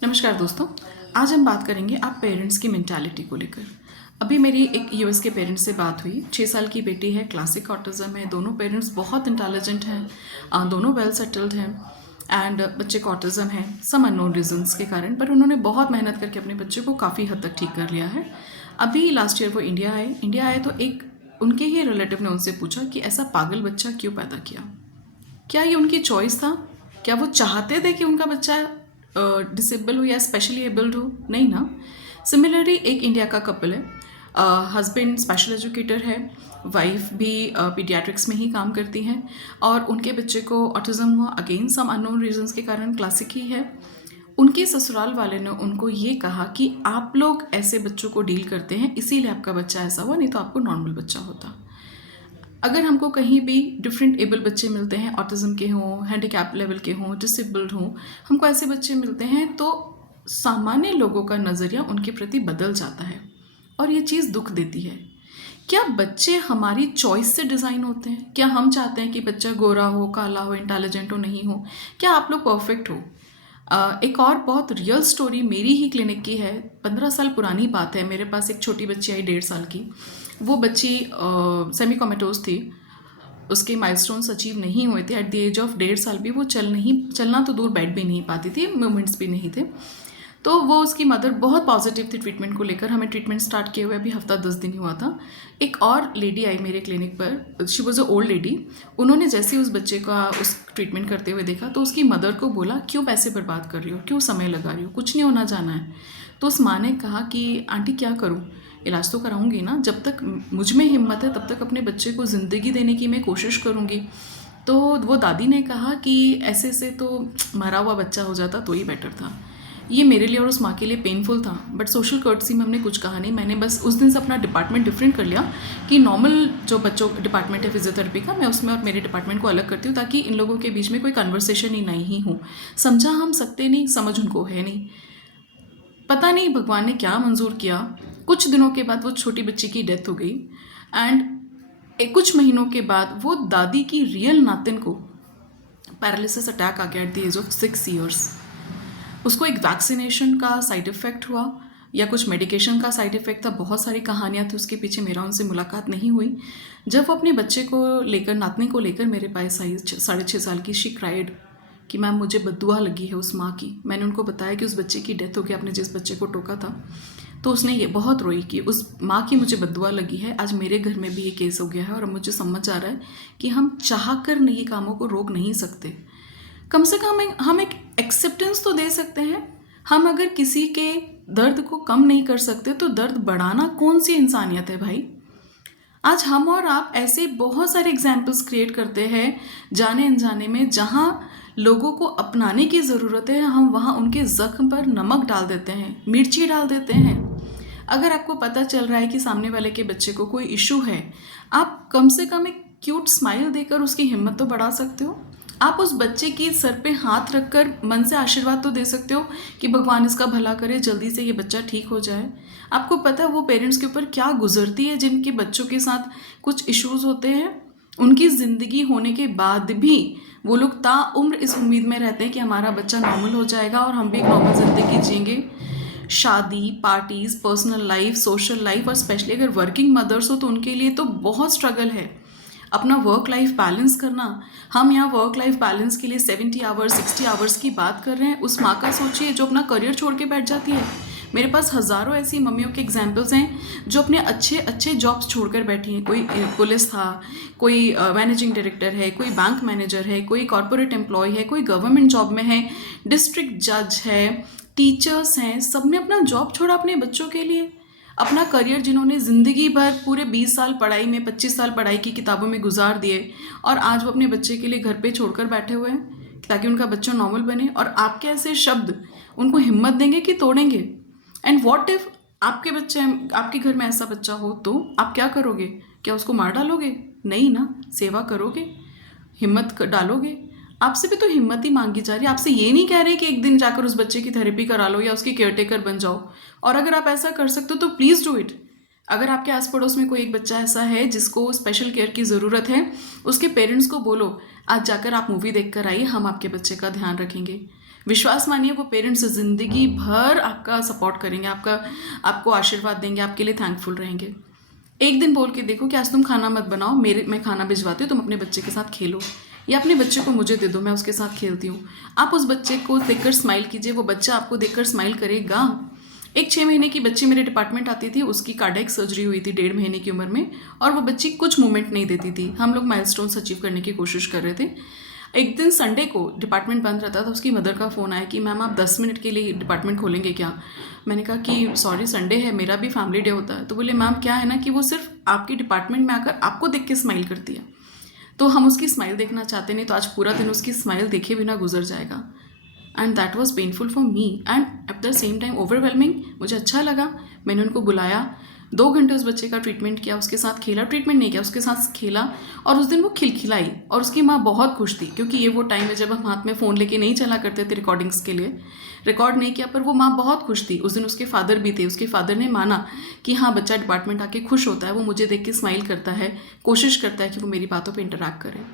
नमस्कार दोस्तों। आज हम बात करेंगे आप पेरेंट्स की मेंटालिटी को लेकर। अभी मेरी एक यूएस के पेरेंट्स से बात हुई। 6 साल की बेटी है, क्लासिक ऑटिज्म है। दोनों पेरेंट्स बहुत इंटेलिजेंट हैं, दोनों वेल सेटल्ड हैं एंड बच्चे को ऑटिज्म है सम अननोन रीजंस के कारण, पर उन्होंने बहुत मेहनत करके अपने बच्चे को काफ़ी हद तक ठीक कर लिया है। अभी लास्ट ईयर वो इंडिया आए तो एक उनके ही रिलेटिव ने उनसे पूछा कि ऐसा पागल बच्चा क्यों पैदा किया। क्या ये उनकी चॉइस था? क्या वो चाहते थे कि उनका बच्चा डिसेबल हो या स्पेशली एबल्ड हो? नहीं ना। सिमिलरली एक इंडिया का कपल है, हस्बैंड स्पेशल एजुकेटर है, वाइफ भी पीडियाट्रिक्स में ही काम करती हैं और उनके बच्चे को ऑटिज्म हुआ अगेन सम अननोन रीजंस के कारण, क्लासिक ही है। उनके ससुराल वाले ने उनको ये कहा कि आप लोग ऐसे बच्चों को डील करते हैं इसीलिए आपका बच्चा ऐसा हुआ, नहीं तो आपको नॉर्मल बच्चा होता। अगर हमको कहीं भी डिफरेंट एबल बच्चे मिलते हैं, ऑटिज्म के हों, हैंडीकैप लेवल के हों, डिसेबल्ड हों, हमको ऐसे बच्चे मिलते हैं तो सामान्य लोगों का नज़रिया उनके प्रति बदल जाता है और ये चीज़ दुख देती है। क्या बच्चे हमारी चॉइस से डिज़ाइन होते हैं? क्या हम चाहते हैं कि बच्चा गोरा हो, काला हो, इंटेलिजेंट हो, नहीं हो? क्या आप लोग परफेक्ट हो? एक और बहुत रियल स्टोरी मेरी ही क्लिनिक की है। 15 साल पुरानी बात है। मेरे पास एक छोटी बच्ची आई 1.5 साल की। वो बच्ची सेमी कोमेटोज थी, उसके माइलस्टोन्स अचीव नहीं हुए थे। एट द एज ऑफ 1.5 साल भी वो चलना तो दूर, बैठ भी नहीं पाती थी, मूवमेंट्स भी नहीं थे। तो वो उसकी मदर बहुत पॉजिटिव थी ट्रीटमेंट को लेकर। हमें ट्रीटमेंट स्टार्ट किए हुए अभी हफ्ता 10 दिन हुआ था। एक और लेडी आई मेरे क्लिनिक पर, she was a old lady. उन्होंने जैसे ही उस बच्चे का उस ट्रीटमेंट करते हुए देखा तो उसकी मदर को बोला, क्यों पैसे बर्बाद कर रही हो, क्यों समय लगा रही हो, कुछ नहीं होना जाना है। तो उस माँ ने कहा कि आंटी क्या करूँ, इलाज तो कराऊंगी ना, जब तक मुझ में हिम्मत है तब तक अपने बच्चे को ज़िंदगी देने की मैं कोशिश करूँगी। तो वो दादी ने कहा कि ऐसे से तो मरा हुआ बच्चा हो जाता तो ही बेटर था। ये मेरे लिए और उस माँ के लिए पेनफुल था, बट सोशल कर्टसी में हमने कुछ कहा नहीं। मैंने बस उस दिन से अपना डिपार्टमेंट डिफरेंट कर लिया कि नॉर्मल जो बच्चों डिपार्टमेंट है फिजियोथेरेपी का, मैं उसमें और मेरे डिपार्टमेंट को अलग करती हूँ ताकि इन लोगों के बीच में कोई कन्वर्सेशन ही नहीं हो। समझा हम सकते नहीं, समझ उनको है नहीं। पता नहीं भगवान ने क्या मंजूर किया, कुछ दिनों के बाद वो छोटी बच्ची की डेथ हो गई एंड कुछ महीनों के बाद वो दादी की रियल नातिन को पैरालिसिस अटैक आ गया at the age of 6 years. उसको एक वैक्सीनेशन का साइड इफ़ेक्ट हुआ या कुछ मेडिकेशन का साइड इफ़ेक्ट था, बहुत सारी कहानियाँ थी उसके पीछे, मेरा उनसे मुलाकात नहीं हुई। जब वो अपने बच्चे को लेकर, नातनी को लेकर मेरे पास आई 6.5 साल की, शी क्राइड कि मैम मुझे बद्दुआ लगी है उस माँ की। मैंने उनको बताया कि उस बच्चे की डेथ हो गई, आपने जिस बच्चे को टोका था। तो उसने ये बहुत रोई कि उस माँ की मुझे बद्दुआ लगी है। आज मेरे घर में भी ये केस हो गया है और अब मुझे समझ आ रहा है कि हम चाह कर ये कामों को रोक नहीं सकते। कम से कम हम एक एक्सेप्टेंस तो दे सकते हैं। हम अगर किसी के दर्द को कम नहीं कर सकते तो दर्द बढ़ाना कौन सी इंसानियत है भाई। आज हम और आप ऐसे बहुत सारे एग्जाम्पल्स क्रिएट करते हैं जाने अनजाने में, जहाँ लोगों को अपनाने की ज़रूरत है हम वहाँ उनके ज़ख्म पर नमक डाल देते हैं, मिर्ची डाल देते हैं। अगर आपको पता चल रहा है कि सामने वाले के बच्चे को कोई इशू है, आप कम से कम एक क्यूट स्माइल देकर उसकी हिम्मत तो बढ़ा सकते हो। आप उस बच्चे की सर पे हाथ रखकर मन से आशीर्वाद तो दे सकते हो कि भगवान इसका भला करे, जल्दी से ये बच्चा ठीक हो जाए। आपको पता है वो पेरेंट्स के ऊपर क्या गुजरती है जिनके बच्चों के साथ कुछ इश्यूज होते हैं। उनकी ज़िंदगी होने के बाद भी वो लोग ताउम्र इस उम्मीद में रहते हैं कि हमारा बच्चा नॉर्मल हो जाएगा और हम भी एक नॉर्मल ज़िंदगी जिएंगे। शादी, parties, personal life, social life और स्पेशली अगर वर्किंग मदर्स हो तो उनके लिए तो बहुत स्ट्रगल है अपना वर्क लाइफ बैलेंस करना। हम यहाँ वर्क लाइफ बैलेंस के लिए 70 आवर्स 60 आवर्स की बात कर रहे हैं। उस माँ का सोचिए जो अपना करियर छोड़ के बैठ जाती है। मेरे पास हज़ारों ऐसी मम्मियों के एग्जाम्पल्स हैं जो अपने अच्छे अच्छे जॉब्स छोड़कर बैठी हैं। कोई पुलिस था, कोई मैनेजिंग डायरेक्टर है, कोई बैंक मैनेजर है, कोई कॉरपोरेट एम्प्लॉय है, कोई गवर्नमेंट जॉब में है, डिस्ट्रिक्ट जज है, टीचर्स हैं। सबने अपना जॉब छोड़ा अपने बच्चों के लिए। अपना करियर जिन्होंने ज़िंदगी भर पूरे 20 साल पढ़ाई में, 25 साल पढ़ाई की किताबों में गुजार दिए और आज वो अपने बच्चे के लिए घर पे छोड़कर बैठे हुए हैं ताकि उनका बच्चा नॉर्मल बने। और आपके ऐसे शब्द उनको हिम्मत देंगे कि तोड़ेंगे? एंड व्हाट इफ आपके बच्चे, आपके घर में ऐसा बच्चा हो तो आप क्या करोगे? क्या उसको मार डालोगे? नहीं ना, सेवा करोगे, हिम्मत डालोगे। आपसे भी तो हिम्मत ही मांगी जा रही है। आपसे ये नहीं कह रहे कि एक दिन जाकर उस बच्चे की थेरेपी करा लो या उसकी केयरटेकर बन जाओ। और अगर आप ऐसा कर सकते हो तो प्लीज़ डू इट। अगर आपके आस पड़ोस में कोई एक बच्चा ऐसा है जिसको स्पेशल केयर की ज़रूरत है, उसके पेरेंट्स को बोलो आज जाकर आप मूवी देख कर आइए, हम आपके बच्चे का ध्यान रखेंगे। विश्वास मानिए वो पेरेंट्स ज़िंदगी भर आपका सपोर्ट करेंगे, आपको आशीर्वाद देंगे, आपके लिए थैंकफुल रहेंगे। एक दिन बोल के देखो कि आज तुम खाना मत बनाओ, मैं खाना भिजवाती हूँ, तुम अपने बच्चे के साथ खेलो, या अपने बच्चे को मुझे दे दो, मैं उसके साथ खेलती हूँ। आप उस बच्चे को देखकर स्माइल कीजिए, वो बच्चा आपको देखकर स्माइल करेगा। एक 6 महीने की बच्ची मेरे डिपार्टमेंट आती थी, उसकी कार्डियक सर्जरी हुई थी 1.5 महीने की उम्र में, और वो बच्ची कुछ मूवमेंट नहीं देती थी। हम लोग माइलस्टोन्स अचीव करने की कोशिश कर रहे थे। एक दिन संडे को डिपार्टमेंट बंद रहता था, उसकी मदर का फ़ोन आया कि मैम आप 10 मिनट के लिए डिपार्टमेंट खोलेंगे क्या? मैंने कहा कि सॉरी संडे है, मेरा भी फैमिली डे होता है। तो बोले मैम क्या है ना कि वो सिर्फ आपके डिपार्टमेंट में आकर आपको देख के स्माइल करती है, तो हम उसकी स्माइल देखना चाहते नहीं, तो आज पूरा दिन उसकी स्माइल देखे बिना गुजर जाएगा। And that was painful for me and at the same time overwhelming. मुझे अच्छा लगा, मैंने उनको बुलाया, 2 घंटे उस बच्चे का ट्रीटमेंट किया, उसके साथ खेला, ट्रीटमेंट नहीं किया, उसके साथ खेला, और उस दिन वो खिलखिलाई और उसकी माँ बहुत खुश थी, क्योंकि ये वो टाइम है जब हम हाथ में फ़ोन लेके नहीं चला करते थे रिकॉर्डिंग्स के लिए, रिकॉर्ड नहीं किया, पर वो माँ बहुत खुश थी। उस दिन उसके फादर भी थे, उसके फादर ने माना कि हाँ बच्चा डिपार्टमेंट आके खुश होता है, वो मुझे देख के स्माइल करता है, कोशिश करता है कि वो मेरी बातों पर इंटरैक्ट करे।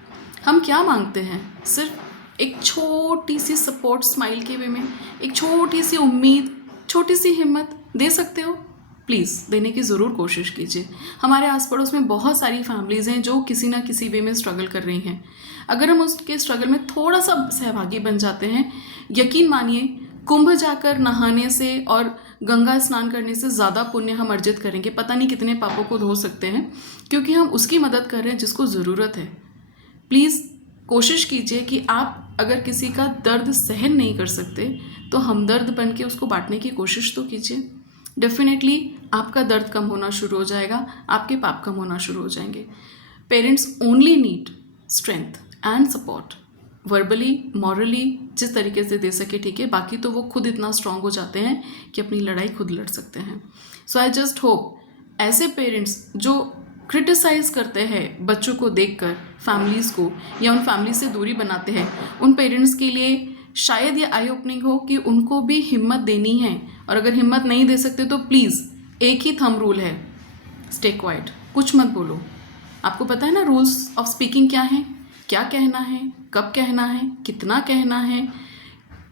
हम क्या मांगते हैं? सिर्फ एक छोटी सी सपोर्ट स्माइल के वे में, एक छोटी सी उम्मीद, छोटी सी हिम्मत दे सकते हो, प्लीज़ देने की ज़रूर कोशिश कीजिए। हमारे आस पड़ोस में बहुत सारी फैमिलीज़ हैं जो किसी ना किसी वे में स्ट्रगल कर रही हैं। अगर हम उसके स्ट्रगल में थोड़ा सा सहभागी बन जाते हैं, यकीन मानिए कुंभ जाकर नहाने से और गंगा स्नान करने से ज़्यादा पुण्य हम अर्जित करेंगे। पता नहीं कितने पापों को धो सकते हैं, क्योंकि हम उसकी मदद कर रहे हैं जिसको ज़रूरत है। प्लीज़ कोशिश कीजिए कि आप अगर किसी का दर्द सहन नहीं कर सकते तो हमदर्द बन के उसको बांटने की कोशिश तो कीजिए। डेफिनेटली आपका दर्द कम होना शुरू हो जाएगा, आपके पाप कम होना शुरू हो जाएंगे। Parents only need strength and support, verbally morally जिस तरीके से दे सके ठीक है, बाकी तो वो खुद इतना स्ट्रांग हो जाते हैं कि अपनी लड़ाई खुद लड़ सकते हैं। सो आई जस्ट होप ऐसे पेरेंट्स जो क्रिटिसाइज़ करते हैं बच्चों को देखकर, फैमिलीज़ को, या उन फैमिली से दूरी बनाते हैं, उन पेरेंट्स के लिए शायद ये आई ओपनिंग हो कि उनको भी हिम्मत देनी है। और अगर हिम्मत नहीं दे सकते तो प्लीज़ एक ही थंब रूल है, स्टे क्वाइट, कुछ मत बोलो। आपको पता है ना रूल्स ऑफ स्पीकिंग क्या है, क्या कहना है, कब कहना है, कितना कहना है,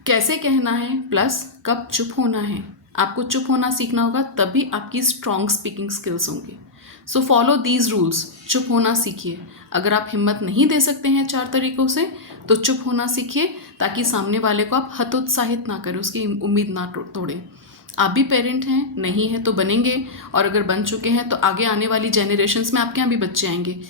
कैसे कहना है, प्लस कब चुप होना है। आपको चुप होना सीखना होगा, तभी आपकी स्ट्रॉन्ग स्पीकिंग स्किल्स होंगी। सो फॉलो दीज रूल्स, चुप होना सीखिए। अगर आप हिम्मत नहीं दे सकते हैं 4 तरीकों से, तो चुप होना सीखिए, ताकि सामने वाले को आप हतोत्साहित ना करें, उसकी उम्मीद ना तोड़ें। आप भी पेरेंट हैं, नहीं है तो बनेंगे, और अगर बन चुके हैं तो आगे आने वाली जेनरेशन्स में आपके यहाँ भी बच्चे आएंगे।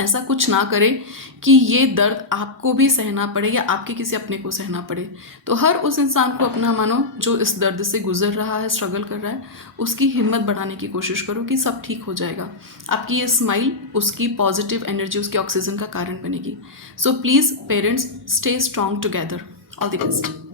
ऐसा कुछ ना करें कि ये दर्द आपको भी सहना पड़े या आपके किसी अपने को सहना पड़े। तो हर उस इंसान को अपना मानो जो इस दर्द से गुजर रहा है, स्ट्रगल कर रहा है, उसकी हिम्मत बढ़ाने की कोशिश करो कि सब ठीक हो जाएगा। आपकी ये स्माइल उसकी पॉजिटिव एनर्जी, उसकी ऑक्सीजन का कारण बनेगी। So please parents, stay strong together. All the best.